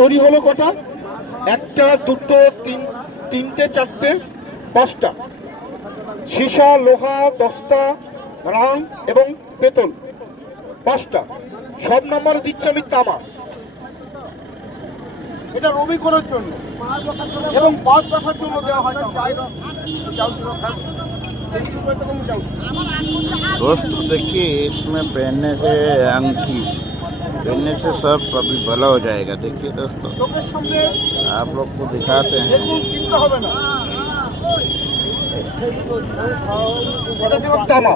তৈরি হলো কটা? একটা, দুটো, তিনটে, চারটে, পাঁচটা। সীসা, লোহা, দস্তা, রাং এবং পেতল পাঁচটা। সব নাম্বার দিচ্ছি আমি তামা। এটা রবি করার জন্য এবং বাদ বসার জন্য দেওয়া হয়। दोस्तों देखिए, इसमें पहनने से अंगूठी पहनने से सब अभी भला हो जाएगा। देखिए दोस्तों, आप लोग को दिखाते हैं। তামা।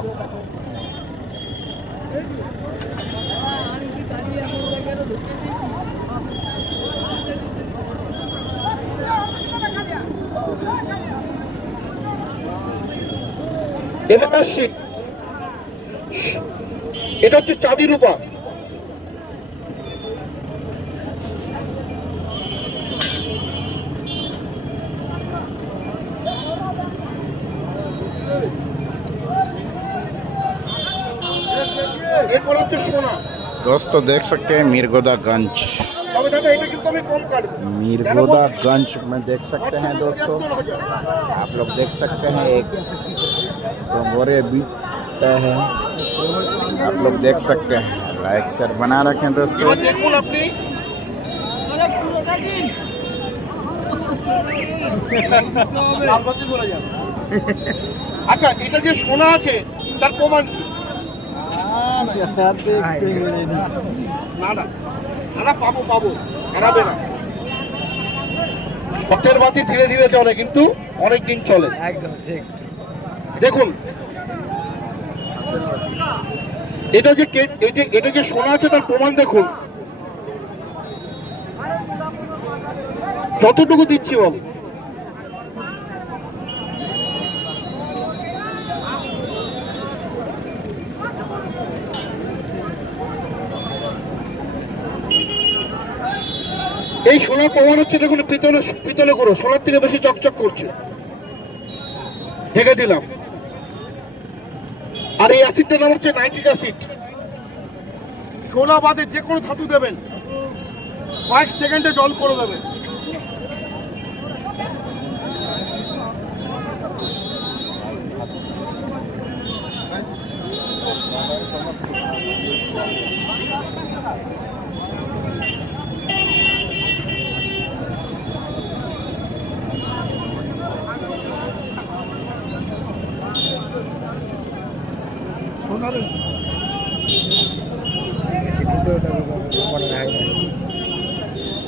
এটা হচ্ছে চাঁদি রূপা। এরপর হচ্ছে সোনা। दोस्तों देख सकते हैं मीरगोदागंज में देख सकते हैं दोस्तों। आप लोग देख सकते हैं एक गोरे बिकता है, आप लोग देख सकते हैं। लाइक शेयर बना रखें दोस्तों। দেখুন আপনি আচ্ছা, এটা যে সোনা আছে তার প্রমাণ কি? না পাবো হারাবে না। শখের বাতি ধীরে ধীরে চলে কিন্তু অনেক দিন চলে। একদম ঠিক। দেখুন এটা যে সোনা আছে তার প্রমাণ দেখুন। যতটুকু দিচ্ছি বাবু, এই সোনার প্রমাণ হচ্ছে। দেখুন পিতলে করো, সোনার থেকে বেশি চকচক করছে। ঢেকে দিলাম। আর এই অ্যাসিডটার নাম হচ্ছে নাইট্রিক অ্যাসিড। সোনা বাদে যে কোনো ধাতু দেবেন, কয়েক সেকেন্ডে জল করে দেবেন।